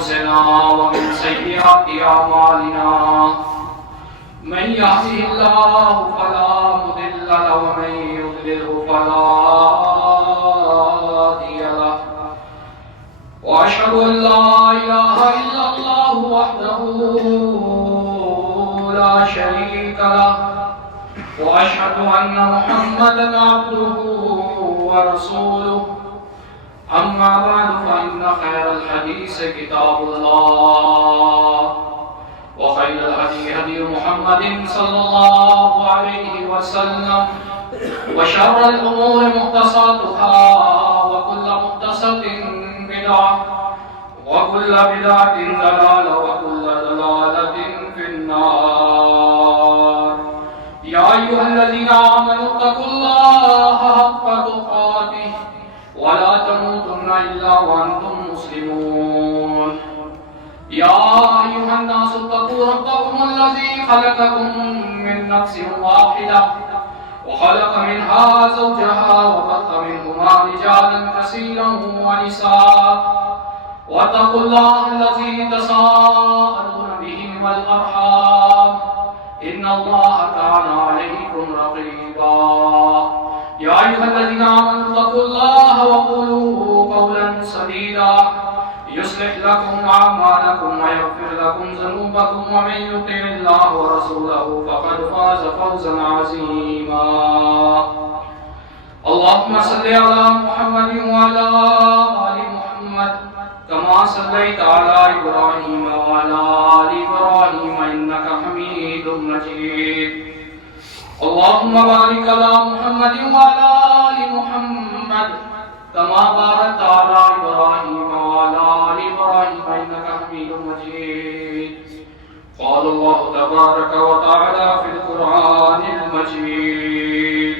أنفسنا ومن سيئات أعمالنا من يهده الله فلا مضل له ومن يضلله فلا هادي له وأشهد أن لا إله إلا الله وحده لا شريك له وأشهد أن محمدا عبده ورسوله أما بعد فإن خير الحديث كتاب الله وخير الهدي هدي محمد صلى الله عليه وسلم وشر الأمور محدثاتها وكل محدثة بدعة وكل بدعة ضلالة وكل ضلالة في النار يا أيها الذين آمنوا اتقوا الله حق تقاته ولا تموتن إلا وأنتم مسلمون يا أيها الناس اتقوا ربكم الذي خلقكم من نفس واحدة وخلق منها زوجها وبث منهما رجالا كثيرا ونساء واتقوا الله الذي تساءلون به والأرحام إن الله كان عليكم رقيبا يا أيها الذين آمنوا اتقوا الله وقولوا قولا سديدا يصلح لكم أعمالكم ويغفر لكم ذنوبكم ومن يطع الله ورسوله فقد فاز فوزا عظيما اللهم صل على محمد وعلى آل محمد كما صليت على إبراهيم وعلى آل إبراهيم إنك حميد مجيد اللهم بارك على محمد وعلى آل محمد كما باركت على إبراهيم وعلى آل إبراهيم إنك حميد مجيد قال الله تبارك وتعالى في القرآن المجيد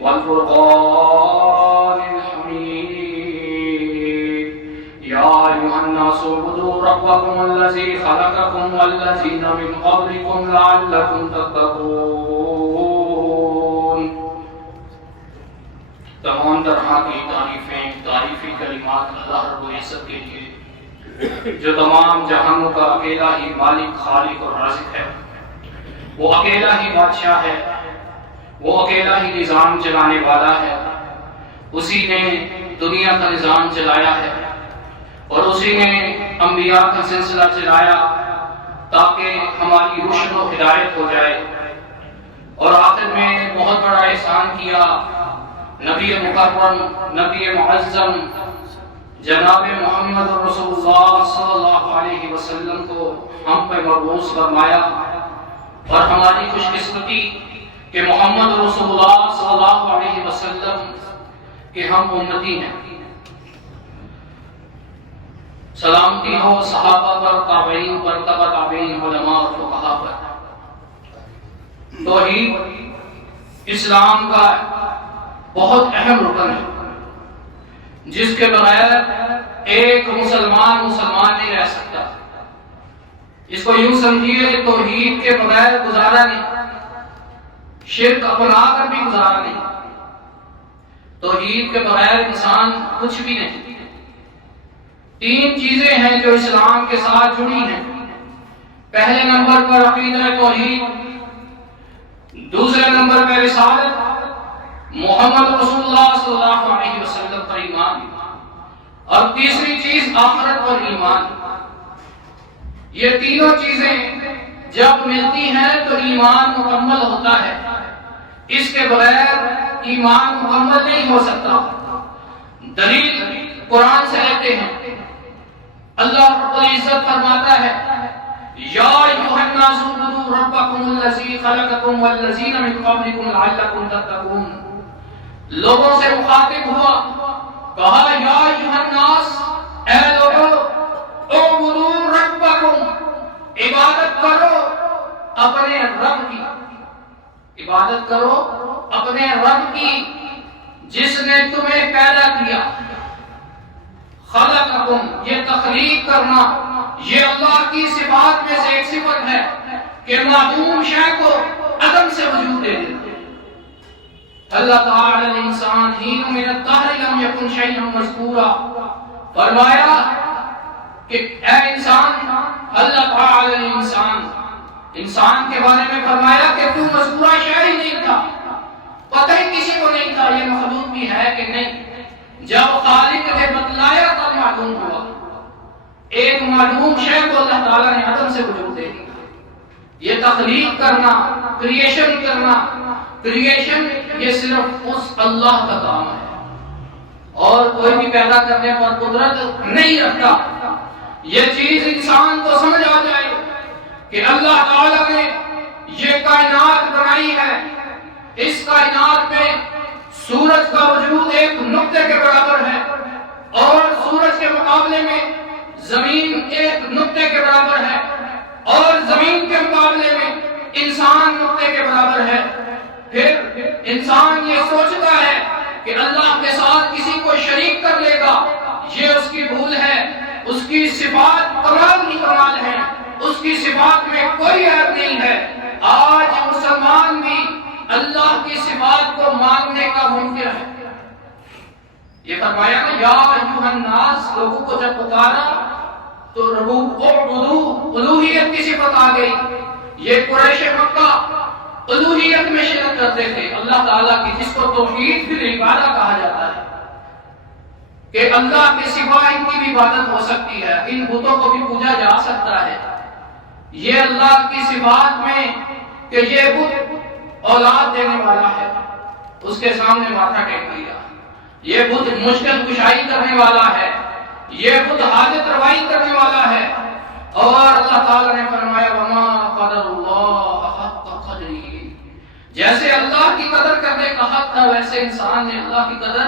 والفرقان الحميد يا أيها الناس اعبدوا ربكم الذي خلقكم والذين من قبلكم لعلكم تتقون تمام طرح کی تعریفی کلمات اللہ رب العزت کے لیے جو تمام جہانوں کا اکیلا ہی مالک خالق اور رازق ہے، وہ اکیلا ہی بادشاہ ہے، وہ اکیلا ہی نظام چلانے والا ہے، اسی نے دنیا کا نظام چلایا ہے اور اسی نے انبیاء کا سلسلہ چلایا تاکہ ہماری رشد و ہدایت ہو جائے، اور آخر میں بہت بڑا احسان کیا، نبی مکرم، نبی معظم جناب محمد رسول اللہ صلی اللہ علیہ وسلم کو ہم پہ مبعوث فرمایا، اور ہماری خوش قسمتی کہ محمد رسول اللہ صلی اللہ علیہ وسلم کہ ہم امتی ہیں۔ سلامتی ہو صحابہ پر، تابعین پر، تبع تابعین، علماء اور فقہاء پر۔ توحید اسلام کا بہت اہم رکن ہے جس کے بغیر ایک مسلمان نہیں رہ سکتا۔ اس کو یوں سمجھیے، توحید کے بغیر گزارا نہیں، شرک اپنا کر بھی گزارا نہیں، توحید کے بغیر انسان کچھ بھی نہیں۔ تین چیزیں ہیں جو اسلام کے ساتھ جڑی ہیں۔ پہلے نمبر پر عقیدہ توحید، دوسرے نمبر پر رسالت، محمد رسول اللہ صلی اللہ علیہ وسلم پر ایمان، اور تیسری چیز آخرت پر ایمان۔ یہ تینوں چیزیں جب ملتی ہیں تو ایمان مکمل ہوتا ہے، اس کے بغیر ایمان مکمل نہیں ہو سکتا۔ دلیل قرآن سے لیتے ہیں، اللہ رب العزت فرماتا ہے یا ایھا الناس اعبدوا ربکم الذی خلقکم والذین من قبلکم لعلکم تتقون۔ لوگوں سے مخاطب ہوا، کہا یا ایھا الناس، اے لوگوں، اعبدوا ربکم، عبادت کرو اپنے رب کی، عبادت کرو اپنے رب کی جس نے تمہیں پیدا کیا۔ خلقکم، یہ تخلیق کرنا، یہ اللہ کی صفات میں سے ایک صفت ہے کہ معدوم شے کو عدم سے وجود دے دیتا۔ اللہ تعالی الانسان حین من الدہر لم یکن شیئا مذکورا، فرمایا کہ اے انسان، اللہ تعالی نے انسان کے بارے میں فرمایا کہ تو مذکورہ شے ہی نہیں تھا، پتہ ہی کسی کو نہیں تھا یہ مخلوق بھی ہے کہ نہیں۔ جب خالق نے بتلایا تب معلوم ہوا۔ ایک معلوم شے کو اللہ تعالیٰ نے عدم سے وجود دے دیا۔ یہ تخلیق کرنا، کریشن یہ صرف اس اللہ کا کام ہے، اور کوئی بھی پیدا کرنے پر قدرت نہیں رکھتا۔ یہ چیز انسان کو سمجھ آ جائے کہ اللہ تعالیٰ نے یہ کائنات بنائی ہے، اس کائنات میں سورج کا وجود ایک نقطے کے برابر ہے، اور سورج کے مقابلے میں زمین ایک نقطے کے برابر ہے، اور زمین کے مقابلے میں انسان نقطے کے برابر ہے۔ پھر انسان یہ سوچتا ہے کہ اللہ کے ساتھ کسی کو شریک کر لے گا، یہ اس کی بھول ہے۔ اس کی صفات کمال ہی کمال ہے، اس کی صفات میں کوئی عیب نہیں ہے۔ آج مسلمان بھی اللہ کی صفات کو ماننے کا منکر ہے۔ یہ فرمایا کہ یا ایھا الناس، لوگوں کو جب پکارا تو الوہیت کی صفت آ گئی۔ یہ قریش مکہ الوہیت میں شرک کرتے تھے اللہ تعالیٰ کی، جس کو توحید فی العبادہ کہا جاتا ہے، کہ اللہ کے سوا ان کی بھی عبادت ہو سکتی ہے، ان بتوں کو بھی پوجا جا سکتا ہے۔ یہ اللہ کی صفات میں کہ یہ بت اولاد دینے والا ہے، اس کے سامنے ماتھا ٹیک دیا۔ یہ بت مشکل کشائی کرنے والا ہے، یہ بت حاجت روائی کرنے والا ہے۔ اور اللہ تعالیٰ نے فرمایا وما قدر اللہ حق قدرہ، جیسے اللہ کی قدر کرنے کا حق تھا ویسے انسان نے اللہ کی قدر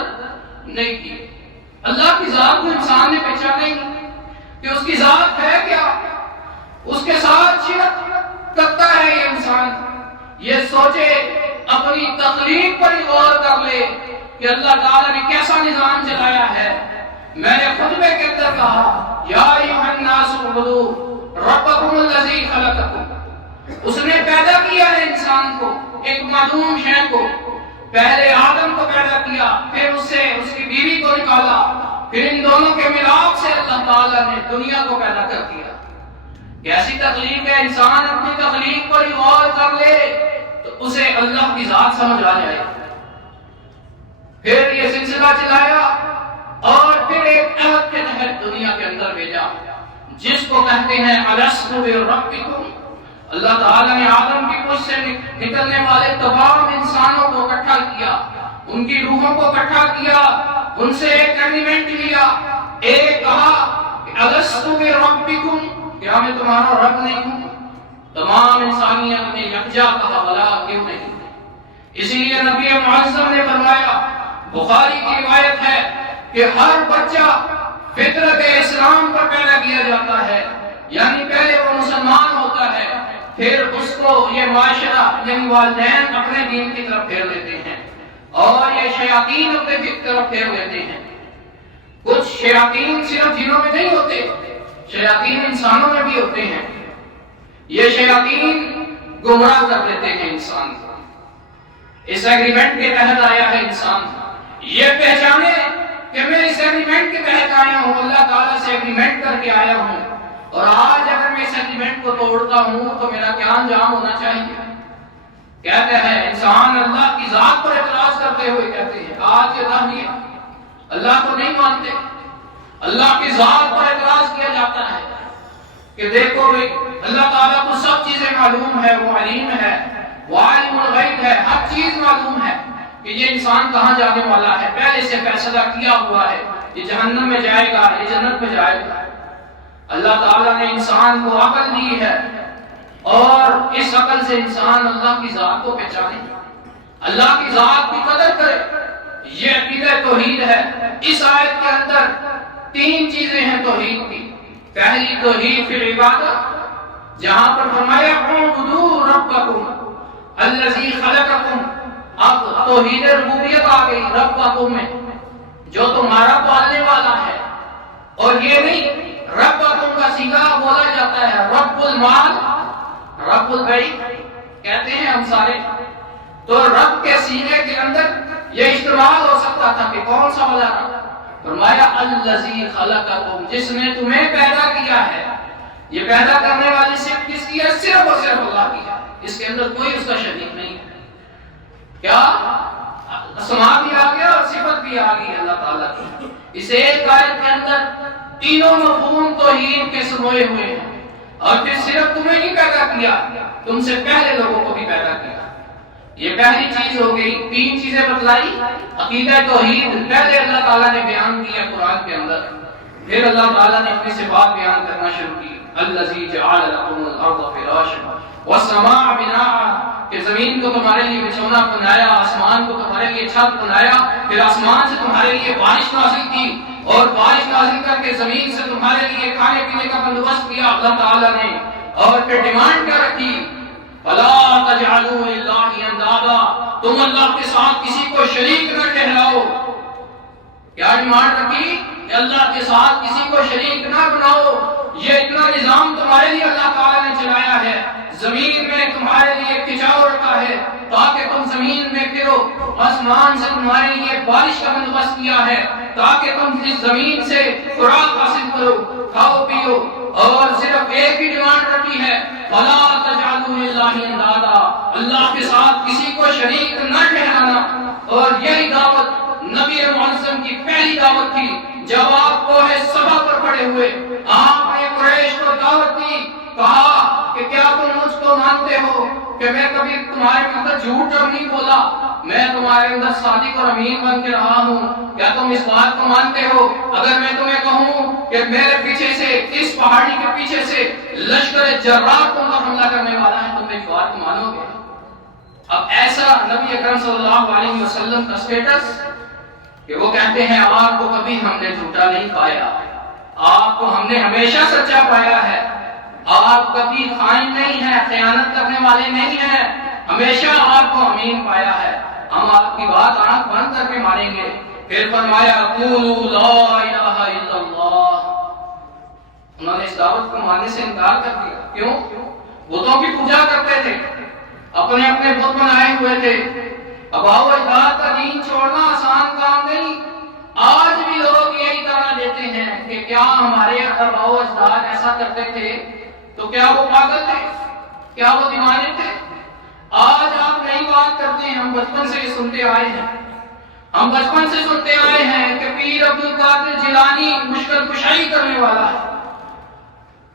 نہیں کی۔ اللہ کی ذات کو انسان نے پہچانا ہی نہیں کہ اس کی ذات ہے کیا، اس کے ساتھ شرک کرتا ہے یہ انسان۔ یہ سوچے، اپنی تخلیق پر غور کر لے کہ اللہ تعالیٰ نے کیسا نظام چلایا ہے۔ میں نے خطبے کے اندر کہا یا ایھا الناس اعبدوا ربکم الذی خلقکم، اس نے پیدا کیا ہے انسان کو، ایک معدوم شے کو۔ پہلے آدم کو پیدا کیا، پھر اس سے اس کی بیوی کو نکالا، پھر ان دونوں کے ملاپ سے اللہ تعالیٰ نے دنیا کو پیدا کر دیا۔ کیسی تخلیق ہے، انسان اپنی تخلیق پر غور کر لے تو اسے اللہ کی ذات سمجھ آ جائے۔ پھر یہ سلسلہ چلایا اور پھر ایک عہد کے تحت دنیا کے اندر بھیجا، جس کو کہتے ہیں الست بربکم۔ اللہ تعالیٰ نے آدم کی پشت سے نکلنے والے تمام انسانوں کو اکٹھا کیا، ان کی روحوں کو اکٹھا کیا، ان سے ایک ایگریمنٹ لیا، ایک کہا کہ الست بربکم، کیا میں تمہارا رب نہیں ہوں؟ تمام انسانیت نے یکجا کہا بلا کیوں نہیں۔ اسی لیے نبی معظم نے فرمایا، بخاری کی روایت ہے کہ ہر بچہ فطرت اسلام پر پیدا کیا جاتا ہے، یعنی پہلے وہ مسلمان ہوتا ہے، پھر اس کو یہ معاشرہ یعنی والدین اپنے دین کی طرف پھیر لیتے ہیں، اور یہ شیاطین اپنے دین کی طرف پھیر لیتے ہیں۔ کچھ شیاطین صرف جنوں میں نہیں ہوتے، شیاطین انسانوں میں بھی ہوتے ہیں۔ یہ شیاطین گمراہ کر دیتے ہیں انسان کو۔ اس ایگریمنٹ کے تحت آیا ہے انسان، یہ پہچانے کہ میں اس ایگریمنٹ کے تحت آیا ہوں، اللہ تعالیٰ سے ایگریمنٹ کر کے آیا ہوں، اور آج اگر میں اس ایگریمنٹ کو توڑتا ہوں تو میرا کیا انجام ہونا چاہیے۔ کہتے ہیں انسان اللہ کی ذات پر اعتراض کرتے ہوئے کہتے ہیں، آج یہ داہیے اللہ کو نہیں مانتے، اللہ کی ذات پر اعتراض کیا جاتا ہے کہ دیکھو بھئی اللہ تعالیٰ کو سب چیزیں معلوم ہے، وہ علیم ہے، وہ عالم الغیب ہے، ہر چیز معلوم ہے کہ یہ انسان کہاں جانے والا ہے، پہلے سے فیصلہ کیا ہوا ہے، یہ جہنم میں جائے گا، یہ جنت میں جائے گا۔ اللہ تعالیٰ نے انسان کو عقل دی ہے، اور اس عقل سے انسان اللہ کی ذات کو پہچانے، اللہ کی ذات کی قدر کرے۔ یہ عقیدہ توحید ہے۔ اس آیت کے اندر تین چیزیں ہیں توحید کی۔ پہلی توحید فی العبادہ، جہاں پر فرمایا اعبدوا ربکم الذی خلقکم، اب توحید ربوبیت آ گئی ربکم میں، جو تمہارا پالنے والا ہے۔ اور یہ نہیں ربکم کا صیغہ بولا جاتا ہے رب المال، رب البیت کہتے ہیں ہم سارے، تو رب کے صیغے کے اندر یہ استعمال ہو سکتا تھا کہ کون سا والا رب، فرمایا الذی خلقکم، جس نے تمہیں پیدا کیا ہے. یہ پیدا کرنے والی صرف کس کی ہے؟ صرف اور صرف اللہ کی ہے. اس کے اندر کوئی اس کا شریک نہیں ہے. کیا اسماء بھی آ گیا اور صفت بھی آ گئی اللہ تعالیٰ کی. اس ایک آیت کے اندر تینوں مفہوم توحید کے سموئے ہوئے ہیں. اور پھر صرف تمہیں نہیں پیدا کیا، تم سے پہلے لوگوں کو بھی پیدا کیا. یہ پہلی چیز ہو گئی. تین چیزیں بتلائی. عقیدہ توحید پہلے اللہ تعالیٰ نے بیان کیا قرآن کے اندر، پھر اللہ تعالیٰ نے اپنی صفات بیان کرنا شروع کی. الذی جعل لکم الارض فراشا والسماء بناء، کہ زمین کو تمہارے لیے بچھونا بنایا، آسمان کو تمہارے لیے چھت بنایا، پھر آسمان سے تمہارے لیے بارش نازل کی، اور بارش نازل کر کے زمین سے تمہارے لیے کھانے پینے کا بندوبست کیا اللہ تعالیٰ نے. اور پھر ڈیمانڈ کیا رکھی؟ فَلَا تَجْعَلُوا لِلَّهِ أَندَادًا، تم اللہ کے ساتھ کسی کو شریک نہ ٹھہراؤ. کیا ڈیمانڈ رکھی؟ کہ اللہ کے ساتھ کسی کو شریک نہ بناؤ. یہ اتنا نظام تمہارے لیے اللہ تعالیٰ نے چلایا ہے. زمین میں تمہارے لیے کھچاؤ رکھا ہے تاکہ تم زمین میں پھرو. آسمان سے تمہارے لیے بارش کا بندوبست کیا ہے تاکہ تم اس زمین سے خوراک حاصل کرو، کھاؤ پیو. اور صرف ایک ہی ڈیمانڈ رکھی ہے، وَلَا تَجْعَلُوا لِلَّهِ أَندَادًا، اللہ کے ساتھ کسی کو شریک نہ ٹھہرانا. اور یہی دعوت نبی معظم کی پہلی دعوت تھی. جب آپ کوہ صفا پر کھڑے ہوئے، آپ نے قریش کو دعوت دی، کہا کہ کیا تم مجھ کو مانتے ہو کہ میں کبھی تمہارے اندر جھوٹ اور نہیں بولا، میں تمہارے اندر صادق اور امین بن کے رہا ہوں. کیا تم اس بات کو مانتے ہو؟ اگر میں تمہیں کہوں کہ میرے پیچھے سے، اس پہاڑی کے پیچھے سے لشکر جرار تم پر حملہ کرنے والا ہے، تم میری بات کو مانو گے؟ اب ایسا نبی اکرم صلی اللہ علیہ وسلم کا سٹیٹس کہ وہ کہتے ہیں آپ کو کبھی ہم نے جھوٹا نہیں پایا، آپ کو ہم نے ہمیشہ سچا پایا ہے، آپ کبھی خائن نہیں ہیں، خیانت کرنے والے نہیں ہیں، ہمیشہ آپ کو امین پایا ہے، ہم آپ کی بات آنکھ بند کر کے مانیں گے. پھر فرمایا قولوا لا الہ الا اللہ. انہوں نے اس دعوت کو ماننے سے انکار کر دیا. کیوں؟ بتوں کی پوجا کرتے تھے، اپنے اپنے بت بنائے ہوئے تھے. آباء و اجداد کا دین چھوڑنا آسان کام نہیں. آج بھی لوگ یہی طرح دیتے ہیں کہ کیا ہمارے آباء و اجداد ایسا کرتے تھے تو کیا وہ پاگل تھے، کیا وہ دیوانے تھے؟ آج آپ نئی بات کرتے ہیں. ہم بچپن سے یہ سنتے آئے ہیں، ہم بچپن سے سنتے آئے ہیں کہ پیر عبد القادر جیلانی مشکل کشائی کرنے والا ہے.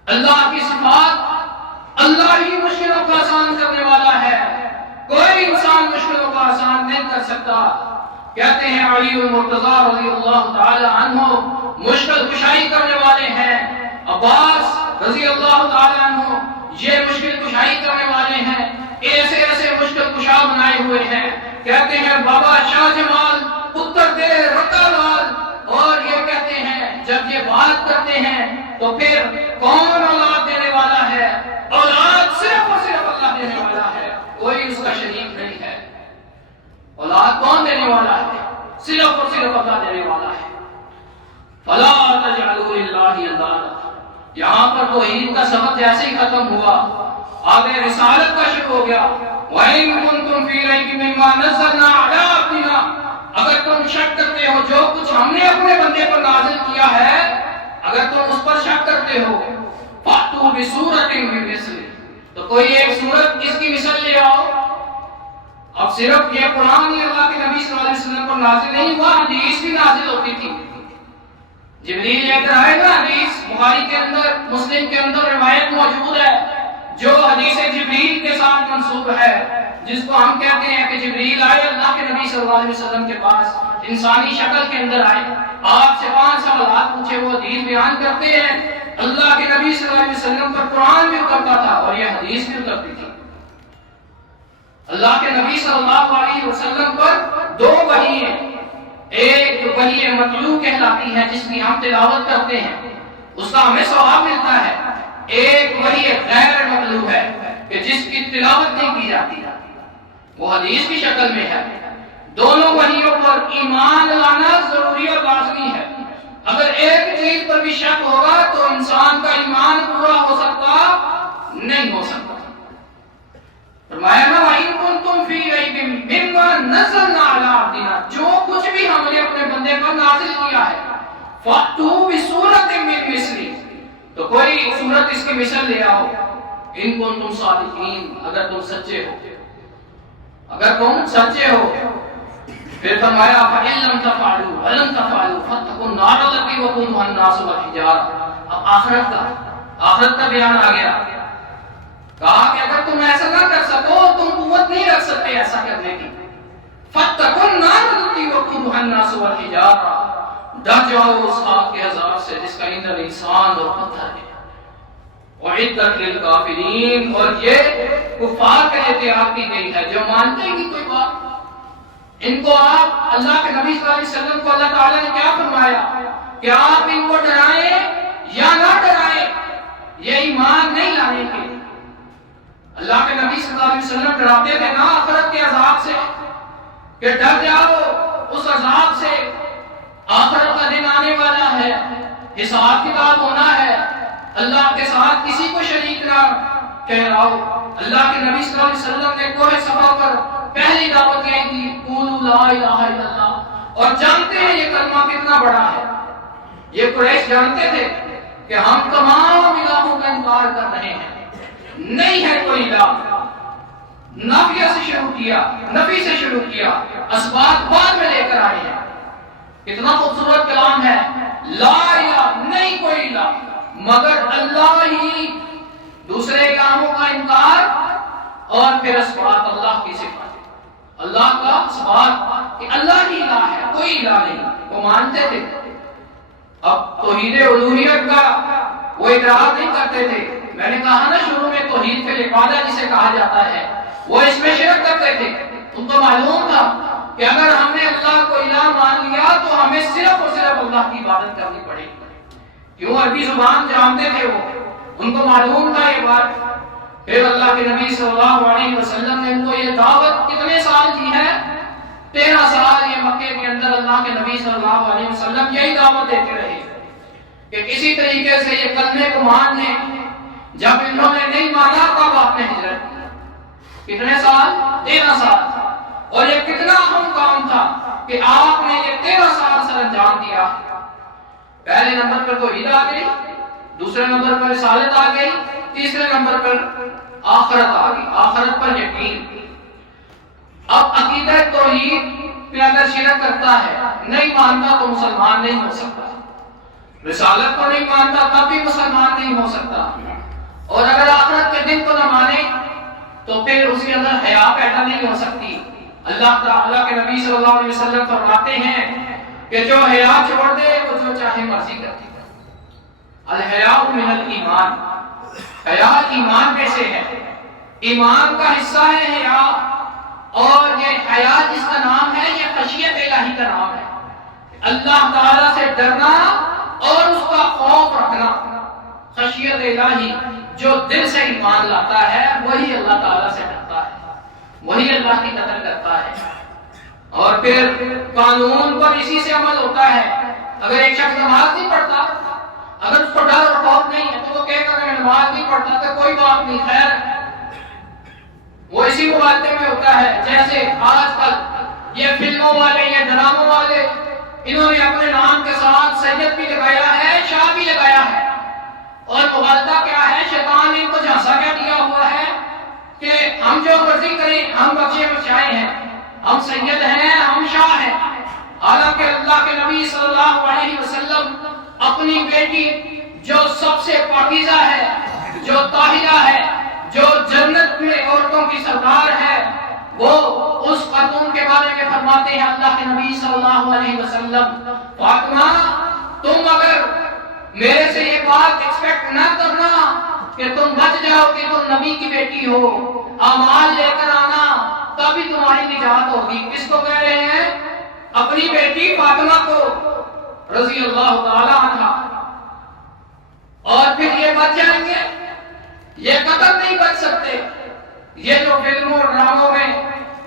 اللہ کی صفات، اللہ ہی مشکلوں کو آسان کرنے والا ہے، کوئی انسان مشکلوں کو آسان نہیں کر سکتا. کہتے ہیں علی المرتضیٰ رضی اللہ تعالی عنہ مشکل کشائی کرنے والے ہیں. عباس رضی اللہ تعالی عنہ یہ مشکل کشائی کرنے والے ہیں. ایسے ایسے مشکل کشا بنائے ہوئے ہیں. کہتے ہیں بابا شاہ جمال پتر دے رکا لال، اور یہ کہتے ہیں جب یہ بات کرتے ہیں تو پھر کون اولاد دینے والا ہے؟ اولاد صرف اور صرف اللہ دینے والا ہے، کوئی اس کا شریک نہیں ہے. اولاد کون دینے والا ہے؟ صرف اور صرف اللہ دینے والا ہے. فلا تجعلوا للہ اندادا. یہاں پر توحید کا سبق جیسے ہی ختم ہوا، آگے رسالت کا شروع ہو گیا. وَإِن كُنتُمْ فِي رَيْبٍ مِّمَّا نَزَّلْنَا عَلَىٰ عَبْدِنَا، اگر تم شک کرتے ہو جو کچھ ہم نے اپنے بندے پر نازل کیا ہے، اگر تم اس پر شک کرتے ہو، فَأْتُوا بِسُورَةٍ مِّن مِّثْلِهِ، تو کوئی ایک سورت اس کی مثال لے آؤ. اب صرف یہ قرآن ہی اللہ کے نبی صلی اللہ علیہ وسلم پر نازل نہیں ہوا، حدیث بھی نازل ہوتی تھی. جبریل لے کر آئے نا حدیث، بخاری کے اندر، مسلم کے اندر روایت موجود ہے جو حدیث جبریل کے ساتھ منسوب ہے، جس کو ہم کہتے ہیں کہ جبریل آئے اللہ کے نبی صلی اللہ علیہ وسلم کے پاس، انسانی شکل کے اندر آئے، آپ سے 5 سوالات پوچھے، وہ حدیث بیان کرتے ہیں. اللہ کے نبی صلی اللہ علیہ وسلم پر قرآن بھی اترتا تھا اور یہ حدیث بھی اترتی تھی. اللہ کے نبی صلی اللہ علیہ وسلم پر 2 وحی ہیں. ایک وحی مطلوع کہلاتی ہے جس کی ہم تلاوت کرتے ہیں، اس کا ہمیں ثواب ملتا ہے. ایک وحی غیر مطلوع ہے کہ جس کی تلاوت نہیں کی جاتی، وہ حدیث کی شکل میں ہے. دونوں وحیوں پر ایمان لانا ضروری اور لازمی ہے. اگر ایک چیز پر بھی شک ہوگا تو انسان کا ایمان پورا ہو سکتا نہیں ہو سکتا. فرمایا نا وَإِن كُنتُمْ فِي رَيْبٍ مِّمَّا نَزَّلْنَا عَلَىٰ عَبْدِنَا، جو کچھ بھی ہم نے اپنے بندے پر نازل کیا ہے، فَأْتُوا بِسُورَةٍ مِّن مِثْلِهِ، تو کوئی صورت اس کی مثل لے آؤ، ان کنتم صادقین، اگر تم سچے ہو، اگر تم سچے ہو۔ پھر فرمایا فَإِن لَّمْ تَفْعَلُوا وَلَمْ تَفْعَلُوا فَاتَّقُوا النَّارَ الَّتِي وَقُودُهَا النَّاسُ وَالْحِجَارَةُ۔ اب آخرت کا بیان آ گیا، کہا کہ اگر تم ایسا نہ کر سکو، تم قوت نہیں رکھ سکتے ایسا کرنے کی، فَاتَّقُوا النَّارَ الَّتِي وَقُودُهَا النَّاسُ وَالْحِجَارَةُ، ڈر جاؤ اس آگ کے عذاب سے جس کا ایندھن انسان اور پتھر ہے، وَعِدَّتْ لِلْكَافِرِينَ، اور یہ کفار کے لیے تیار کی گئی ہے جو مانتے ہی کوئی بات۔ ان کو آپ اللہ کے نبی صلی اللہ علیہ وسلم کو اللہ تعالیٰ نے کیا فرمایا کہ آپ ان کو ڈرائیں یا نہ ڈرائیں، یہ ایمان نہیں لانے کے۔ اللہ کے نبی صلی اللہ علیہ وسلم ڈراتے تھے نا آخرت کے عذاب سے کہ ڈر جاؤ اس عذاب سے، آخرت کا دن آنے والا ہے، حساب کتاب ہونا ہے، اللہ کے ساتھ کسی کو شریک نہ ٹھہراؤ۔ اللہ کے نبی صلی اللہ علیہ وسلم نے کوہ صفا پر پہلی دعوت یہ کی قولوا لا الہ الا اللہ، اور جانتے ہیں یہ کلمہ کتنا بڑا ہے۔ یہ قریش جانتے تھے کہ ہم تمام الہوں کا انکار کر رہے ہیں، نہیں ہے کوئی الہ۔ نفی سے شروع کیا، اسباب بعد میں لے کر آئے ہیں۔ کتنا خوبصورت کلام ہے، لا الہ، نہیں کوئی الہ مگر اللہ ہی، دوسرے الہوں کا انکار، اور پھر اسباب اللہ کی صفات، اللہ کا اسباب کہ اللہ ہی الہ ہے، کوئی الہ نہیں، وہ مانتے تھے۔ اب توحید الوہیت کا وہ اقرار نہیں کرتے تھے، میں نے کہا نا شروع میں توحید فی العبادہ جسے کہا جاتا ہے، وہ اس میں شرک کرتے تھے۔ ان کو معلوم تھا کہ اگر ہم نے اللہ کو الہ مان لیا تو ہمیں صرف اور صرف اللہ کی عبادت کرنی پڑے گی، کیوں عربی زبان جانتے تھے وہ، ان کو معلوم تھا یہ بات۔ پھر اللہ کے نبی صلی اللہ علیہ وسلم نے ان کو یہ دعوت کتنے سال دی ہے، 13 سال یہ مکے کے اندر اللہ کے نبی صلی اللہ علیہ وسلم یہی دعوت دیتے رہے کہ کسی طریقے سے یہ کلمے کو مان لیں۔ جب انہوں نے نہیں مانا تب آپ نے ہجرت کی، کتنے سال؟ 13 سال، اور یہ کتنا اہم کام تھا کہ آپ نے یہ 13 سال سر انجام دیا۔ پہلے نمبر پر توحید آ گئی، دوسرے نمبر پر رسالت آ گئی، تیسرے نمبر پر آخرت آ گئی، آخرت پر یقین۔ اب عقیدہ توحید پہ اگر شرک کرتا ہے، نہیں مانتا تو مسلمان نہیں ہو سکتا، رسالت کو نہیں مانتا تب بھی مسلمان نہیں ہو سکتا، اور اگر آخرت کے دن کو نہ مانے تو پھر اس کے اندر حیا پیدا نہیں ہو سکتی۔ اللہ تعالیٰ کے نبی صلی اللہ علیہ وسلم فرماتے ہیں کہ جو حیا چھوڑ دے وہ جو چاہے مرضی کرتی ہے۔ الحیاء من الایمان، حیا ایمان میں سے ہے، ایمان کا حصہ ہے حیا، اور یہ حیا جس کا نام ہے یہ خشیت الہی کا نام ہے، اللہ تعالیٰ سے ڈرنا اور اس کا خوف رکھنا۔ خشیت الہی، جو دل سے ایمان لاتا ہے وہی اللہ تعالیٰ سے ڈرتا ہے، وہی اللہ کی قدر کرتا ہے، اور پھر قانون پر اسی سے عمل ہوتا ہے۔ اگر ایک شخص نماز نہیں پڑھتا، اگر اس کو ڈر اور خوف نہیں ہے تو وہ کہے گا میں نماز نہیں پڑھتا تو کوئی بات نہیں، خیر وہ اسی مبالغے میں ہوتا ہے۔ جیسے آج کل یہ فلموں والے، یہ ڈراموں والے، انہوں نے اپنے نام کے ساتھ سید بھی لگایا ہے، شاہ بھی لگایا ہے، اور مبالغہ کیا ہے، شیطان نے ان کو جھانسا کیا دیا ہوا ہے کہ ہم جو مرضی کریں، ہم بخشے بخشائے ہیں، ہم سید ہیں، ہم شاہ ہیں۔ حالانکہ اللہ کے نبی صلی اللہ علیہ وسلم اپنی بیٹی جو سب سے پاکیزہ ہے، جو طاہرہ ہے، جو جنت میں عورتوں کی سردار ہے، وہ اس خاتون کے بارے میں فرماتے ہیں اللہ کے نبی صلی اللہ علیہ وسلم، فاطمہ تم اگر میرے سے یہ بات ایکسپیکٹ نہ کرنا کہ تم بچ جاؤ کہ تم نبی کی بیٹی ہو، اعمال لے کر آنا تبھی تمہاری نجات ہوگی۔ کس کو کہہ رہے ہیں؟ اپنی بیٹی فاطمہ کو رضی اللہ تعالی عنہ۔ اور پھر یہ بچ جائیں گے، یہ قطر نہیں بچ سکتے۔ یہ جو فلموں اور ڈراموں میں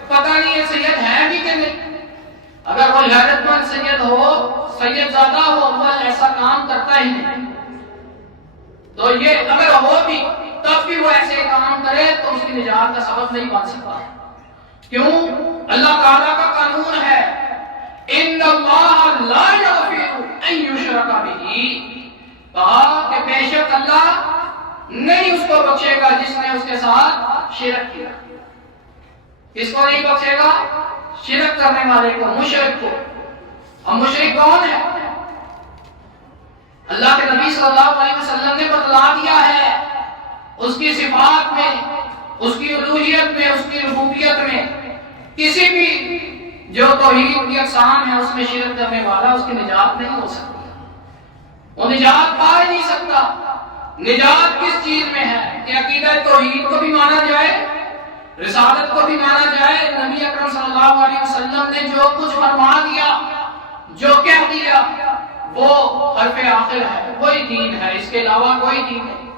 پتہ نہیں یہ سید ہے بھی کہ نہیں، اگر وہ غیرت مند سید ہو، سید زیادہ ہو، وہ ایسا کام کرتا ہی نہیں، تو یہ اگر ہو بھی تب بھی وہ ایسے کام کرے تو اس کی نجات کا سبب نہیں بن سکتا۔ کیوں؟ اللہ تعالیٰ کا قانون ہے ان اللہ لا یغفر ان یشرک اللہ نہیں اس کو بخشے گا جس نے اس کے ساتھ شرک کیا۔ اس کو نہیں بخشے گا؟ شرک کرنے والے کو، مشرک کو۔ اب مشرک کون ہے؟ اللہ کے نبی صلی اللہ علیہ وسلم نے بتلا دیا ہے اس کی صفات میں، اس کی الوہیت میں، اس کی ربوبیت میں کسی بھی جو توحید کی اقسام ہے اس میں شرک کرنے والا اس کی نجات نہیں ہو سکتی، وہ نجات پا ہی نہیں سکتا۔ نجات کس چیز میں ہے کہ عقیدہ توحید کو بھی مانا جائے، رسالت کو بھی مانا جائے، نبی اکرم صلی اللہ علیہ وسلم نے جو کچھ فرما دیا، جو کہہ دیا، وہ حرف آخر ہے، وہی دین ہے، اس کے علاوہ کوئی دین نہیں۔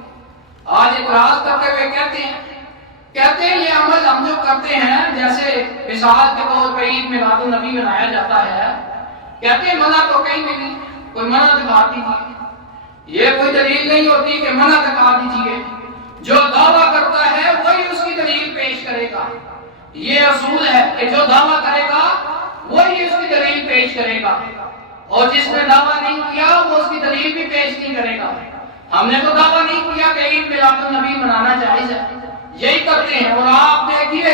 آج اعتراض کرتے ہوئے کہتے ہیں یہ عمل ہم جو کرتے ہیں، جیسے مثال کے طور پر عید میلاد النبی منایا جاتا ہے، کہتے ہیں منع تو کہیں نہیں، کوئی منع دکھا دیجیے۔ یہ کوئی دلیل نہیں ہوتی کہ منع دکھا دیجیے، جو دعویٰ کرتا ہے وہی اس کی دلیل پیش کرے گا۔ یہ اصول ہے کہ جو دعویٰ کرے گا وہی اس کی دلیل پیش کرے گا، اور جس نے دعویٰ نہیں کیا وہ اس کی دلیل بھی پیش نہیں کرے گا۔ ہم نے تو دعویٰ نہیں کیا کہ عید میلاد النبی منانا جائز ہے، یہی کرتے ہیں۔ اور آپ دیکھیے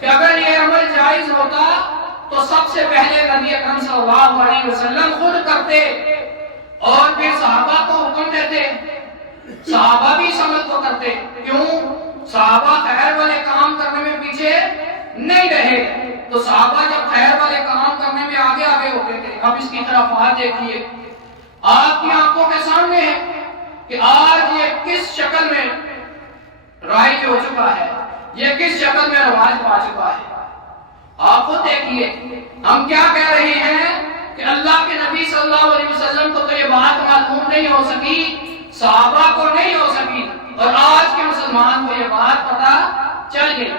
کہ اگر یہ عمل جائز ہوتا تو سب سے پہلے نبی اکرم صلی اللہ علیہ وسلم خود کرتے اور پھر صحابہ کو حکم دیتے، صحابہ بھی اس عمل کو کرتے۔ کیوں؟ صحابہ خیر والے کام کرنے میں پیچھے نہیں رہے، تو صحابہ جب خیر والے کام کرنے میں آگے آگے ہوتے تھے۔ اب اس کی خرافات دیکھیے، آپ کی آنکھوں کے سامنے ہے کہ آج یہ کس شکل میں رائج ہو چکا ہے، یہ کس شکل میں رواج پا چکا ہے۔ آپ خود دیکھیے، ہم کیا کہہ رہے ہیں کہ اللہ کے نبی صلی اللہ علیہ وسلم کو تو یہ بات معلوم نہیں ہو سکی، صحابہ کو نہیں ہو سکی، اور آج کے مسلمان کو یہ بات پتہ چل گئی۔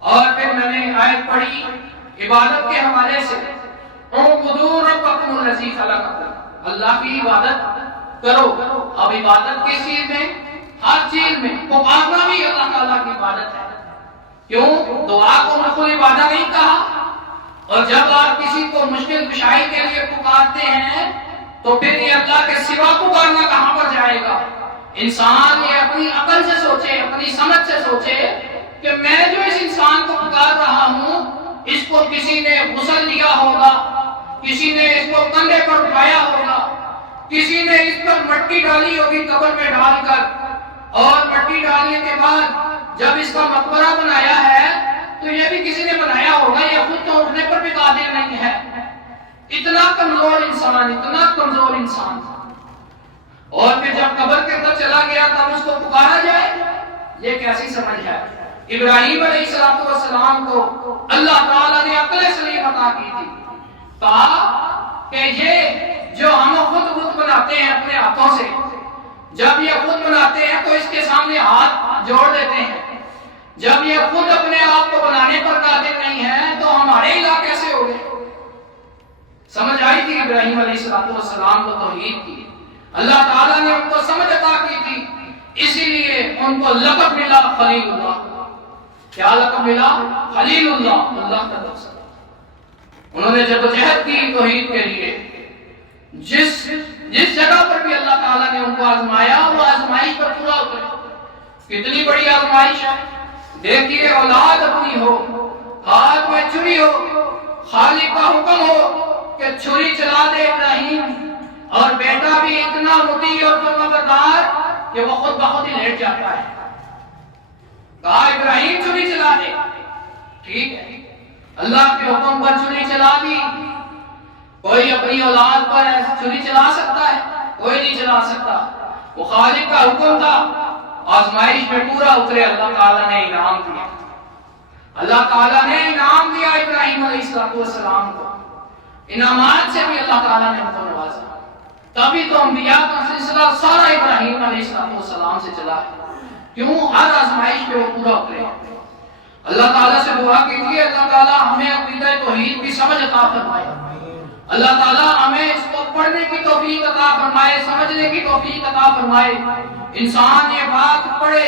اور پھر میں نے آیت پڑھی عبادت کے حوالے سے، اعبدوا ربکم الذی خلقکم، اللہ کی عبادت کرو۔ اب عبادت کس چیز میں؟ ہر چیز میں۔ پکارنا بھی اللہ تعالیٰ کی عبادت ہے۔ کیوں؟ دعا کو مخلوق عبادت نہیں کہا، اور جب آپ کسی کو مشکل کشائی کے لیے پکارتے ہیں تو پھر یہ اللہ کے سوا پکارنا کہاں پر جائے گا؟ انسان یہ اپنی عقل سے سوچے، اپنی سمجھ سے سوچے کہ میں جو اس انسان کو پکار رہا ہوں، اس کو کسی نے غسل دیا ہوگا، کسی نے اس کو کندھے پر اٹھایا ہوگا، کسی نے اس پر مٹی ڈالی ہوگی قبر میں ڈال کر، اور مٹی ڈالنے کے بعد جب اس کا مقبرہ بنایا ہے تو یہ بھی کسی نے بنایا ہوگا، یہ خود تو اٹھنے پر بھی قادر نہیں ہے۔ اتنا کمزور انسان، اتنا کمزور انسان۔ اور پھر جب قبر کے اندر چلا گیا تب اس کو پکارا جائے، یہ کیسی سمجھ ہے؟ ابراہیم علیہ السلام کو اللہ تعالیٰ نے عقل سلیم عطا کی تھی، کہا کہ یہ جو ہم خود بناتے ہیں اپنے ہاتھوں سے، جب یہ خود بناتے ہیں تو اس کے سامنے ہاتھ جوڑ دیتے ہیں، جب یہ خود اپنے آپ کو بنانے پر قادر نہیں ہے تو ہمارے الہ کیسے ہو گئے؟ سمجھ آئی تھی ابراہیم علیہ السلام کو توحید کی، اللہ تعالیٰ نے ان کو سمجھ عطا کی تھی، اسی لیے ان کو لقب ملا خلیل اللہ۔ کیا لقب ملا؟ خلیل اللہ، اللہ کا دوست۔ انہوں نے جدوجہد کی توحید کے لیے، جس جگہ پر بھی اللہ تعالیٰ نے ان کو آزمایا وہ آزمائش پر پورا اترے۔ کتنی بڑی آزمائش ہے، دیکھیے اولاد اپنی ہو، ہاتھ میں چھری ہو، خالق کا حکم ہو کہ چھری چلا دے ابراہیم، اور بیٹا بھی اتنا مطیع اور فرمانبردار کہ وہ خود بخود ہی لیٹ جاتا ہے۔ کہا ابراہیم چھری چلا دے، ٹھیک ہے، اللہ کے حکم پر چھری چلا دی۔ کوئی اپنی اولاد پر چھری چلا سکتا ہے؟ کوئی نہیں چلا سکتا، وہ خالق کا حکم تھا۔ آزمائش میں پورا اترے، اللہ تعالیٰ نے انعام دیا، اللہ تعالیٰ نے انعام دیا ابراہیم علیہ السلام کو، انعامات سے بھی اللہ تعالیٰ نے ان کو نوازا۔ تبھی تو انبیاء کا سلسلہ سارا ابراہیم علیہ السلام سے چلا ہے۔ کیوں؟ ہر آزمائش پہ وہ پورا اترے۔ اللہ تعالیٰ سے دعا کیجیے اللہ تعالیٰ ہمیں عقیدہ توحید کی سمجھ عطا فرمائے، اللہ تعالیٰ ہمیں اس کو پڑھنے کی توفیق عطا فرمائے، سمجھنے کی توفیق عطا فرمائے۔ انسان یہ بات پڑھے،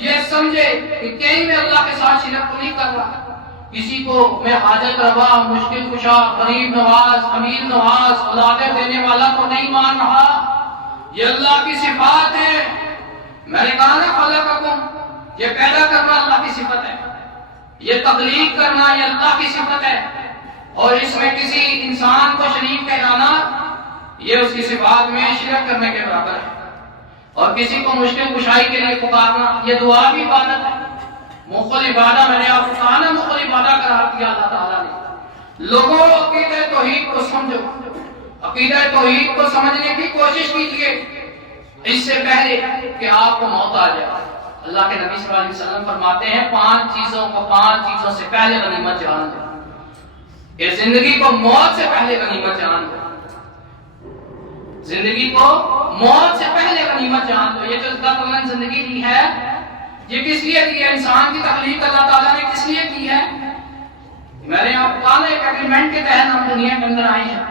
یہ سمجھے کہ کہیں میں اللہ کے ساتھ شرک تو نہیں کر رہا، کسی کو میں حاجت روا، مشکل کشا، غریب نواز، امیر نواز، اولادیں دینے والا تو نہیں مان رہا، یہ اللہ کی صفات ہے. میں نے کہا نا خلقکم، یہ پیدا کرنا اللہ کی صفت ہے، یہ تخلیق کرنا یہ اللہ کی صفت ہے، اور اس میں کسی انسان کو شریک ٹھہرانا یہ اس کی صفات میں شرک کرنے کے برابر ہے. اور کسی کو مشکل کشائی کے لیے پکارنا یہ دعا بھی عبادت ہے. مخل عبادہ، میں نے آپ کو کہا نا مخل عبادہ قرار دیا اللہ تعالیٰ نے. لوگوں عقیدہ توحید کو سمجھو، عقیدہ توحید کو سمجھنے کی کوشش کیجیے اس سے پہلے کہ آپ کو موت آ جائے. اللہ کے نبی صلی اللہ علیہ وسلم فرماتے ہیں 5 چیزوں سے پہلے غنیمت جان دو. یہ زندگی کو موت سے پہلے غنیمت جان دو، زندگی کو موت سے پہلے غنیمت جان دو. یہ جو اللہ زندگی دی ہے یہ کس لیے دی ہے؟ انسان کی تخلیق اللہ تعالیٰ نے کس لیے کی ہے؟ میں نے آپ کو کہا ایک ایگریمنٹ کے تحت ہم دنیا کے اندر آئے ہیں.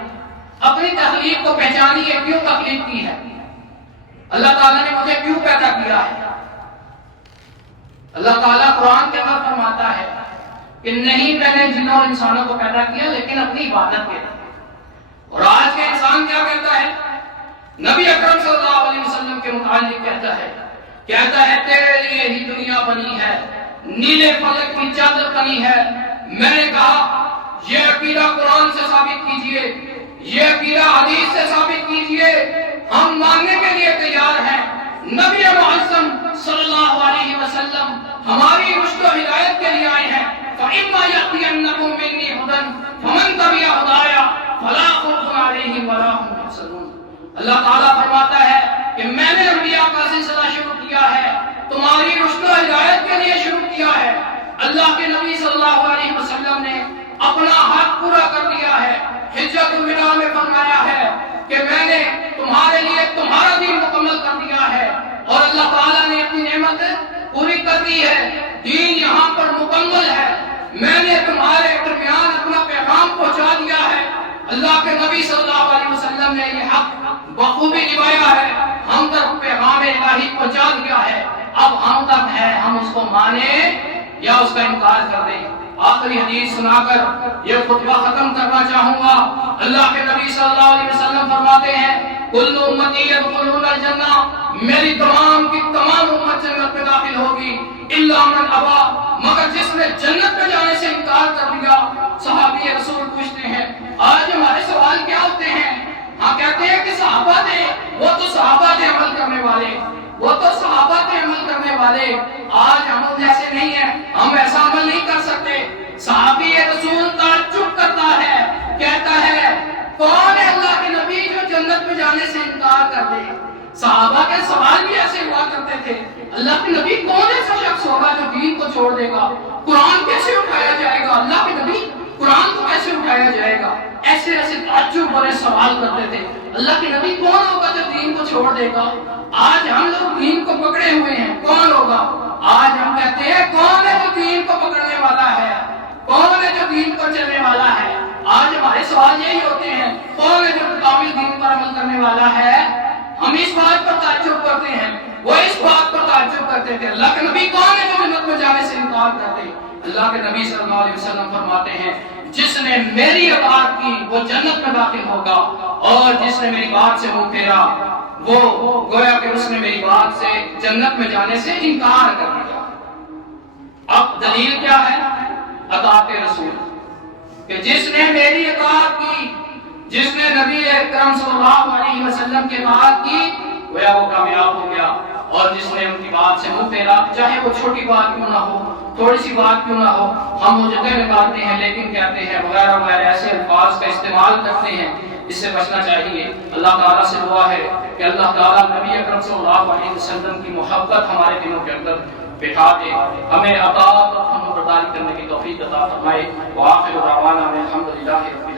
اپنی تخلیق کو پہچانیے، کیوں تخلیق کی ہے، اللہ تعالیٰ نے مجھے کیوں پیدا کیا ہے. اللہ تعالیٰ قرآن کے اندر فرماتا ہے کہ نہیں میں نے جنوں اور انسانوں کو پیدا کیا لیکن اپنی عبادت کے لیے. اور آج کے انسان کیا کہتا ہے؟ نبی اکرم صلی اللہ علیہ وسلم کے متعلق کہتا ہے تیرے لیے ہی دنیا بنی ہے، نیلے فلک کی چادر بنی ہے. میں نے کہا یہ عقیدہ قرآن سے ثابت کیجئے، یہ عقیدہ حدیث سے ثابت کیجئے، ہم ماننے کے لیے تیار ہیں. نبی معظم صلی اللہ علیہ وسلم ہماری رشد و ہدایت کے لیے آئے ہیں. فَإِمَّا يَأْتِيَنَّكُم مِّنِّي هُدًى فَمَن تَبِعَ هُدَايَ فَلَا خَوْفٌ عَلَيْهِمْ وَلَا هُمْ يَحْزَنُونَ. اللہ تعالیٰ فرماتا ہے کہ میں نے انبیاء کا سلسلہ شروع کیا ہے، تمہاری رشد و ہدایت کے لیے شروع کیا ہے. اللہ کے نبی صلی اللہ علیہ وسلم نے اپنا حق پورا کر دیا ہے. حجۃ الوداع میں فرمایا ہے کہ میں نے تمہارے لیے تمہارا دین مکمل کر دیا ہے، اور اللہ تعالیٰ نے اپنی نعمت پوری کر دی ہے. دین یہاں پر مکمل ہے، میں نے تمہارے درمیان اپنا پیغام پہنچا دیا ہے. اللہ کے نبی صلی اللہ علیہ وسلم نے یہ حق بخوبی نبھایا ہے، ہم تک پیغام الہی پہنچا دیا ہے. اب ہم تک ہے ہم اس کو مانیں یا اس کا انکار کر دیں. آخری حدیث سنا کر یہ خطبہ ختم کرنا چاہوں گا. اللہ کے نبی صلی اللہ علیہ وسلم فرماتے ہیں کل امتی یدخلون الجنہ، میری تمام کی تمام امت جنت میں داخل ہوگی الا من ابا، مگر جس نے جنت میں جانے سے انکار کر دیا. صحابی رسول پوچھتے ہیں آج ہمارے سوال کیا ہوتے ہیں؟ ہاں کہتے ہیں کہ صحابہ تھے، وہ تو صحابہ تھے عمل کرنے والے، وہ تو صحابہ تھے عمل کرنے والے. آج ہم جیسے نہیں ہیں، ہم ایسا عمل نہیں کر سکتے. صحابی رسول تعجب کرتا ہے، کہتا ہے کون ہے اللہ کے نبی جو جنت میں جانے سے انکار کر دے؟ صحابہ کے سوال بھی ایسے ہوا کرتے تھے، اللہ کے نبی کون ایسا شخص ہوگا جو دین کو چھوڑ دے گا؟ قرآن کیسے اٹھایا جائے گا؟ اللہ کے نبی قرآن کو کیسے اٹھایا جائے گا؟ ایسے ایسے تعجب بڑے سوال کرتے تھے. اللہ کے نبی کون ہوگا جو دین کو چھوڑ دے گا؟ آج ہم لوگ دین کو پکڑے ہوئے ہیں، کون ہوگا؟ آج ہم کہتے ہیں کون ہے جو دین کو پکڑنے والا ہے، کون ہے جو دین پر چلنے والا ہے؟ آج ہمارے سوال یہی ہوتے ہیں کون ہے جو کامل دین پر عمل کرنے والا ہے؟ ہم اس بات پر تعجب کرتے ہیں، وہ اس بات پر تعجب کرتے تھے اللہ کے نبی کون ہے جو جنت میں جانے سے انکار کرتے؟ اللہ کے نبی صلی اللہ علیہ وسلم فرماتے ہیں جس نے میری اطاعت کی وہ جنت میں داخل ہوگا، اور جس نے میری بات سے منہ پھیرا وہ گویا کہ اس نے میری بات سے جنت میں جانے سے انکار کر دیا. اب دلیل کیا ہے؟ اطاعت رسول، کہ جس نے میری اطاعت کی، جس نے نبی اکرم صلی اللہ علیہ وسلم کی اطاعت کی گویا وہ کامیاب ہو گیا، اور جس نے ان کی بات سے منہ پھیرا چاہے وہ چھوٹی بات کیوں نہ ہو، تھوڑی سی بات کیوں نہ ہو، ہم مجدے نکالتے ہیں لیکن کہتے ہیں وغیرہ وغیرہ ایسے الفاظ کا استعمال کرتے ہیں، اس سے بچنا چاہیے. اللہ تعالیٰ سے دعا ہے کہ اللہ تعالیٰ نبی اکرم صلی اللہ علیہ وسلم کی محبت ہمارے دلوں کے اندر بٹھا دے، ہمیں اطاعت اور فرمانبرداری کرنے کی توفیق عطا فرمائے. وآخر دعوانا الحمدللہ رب العالمین.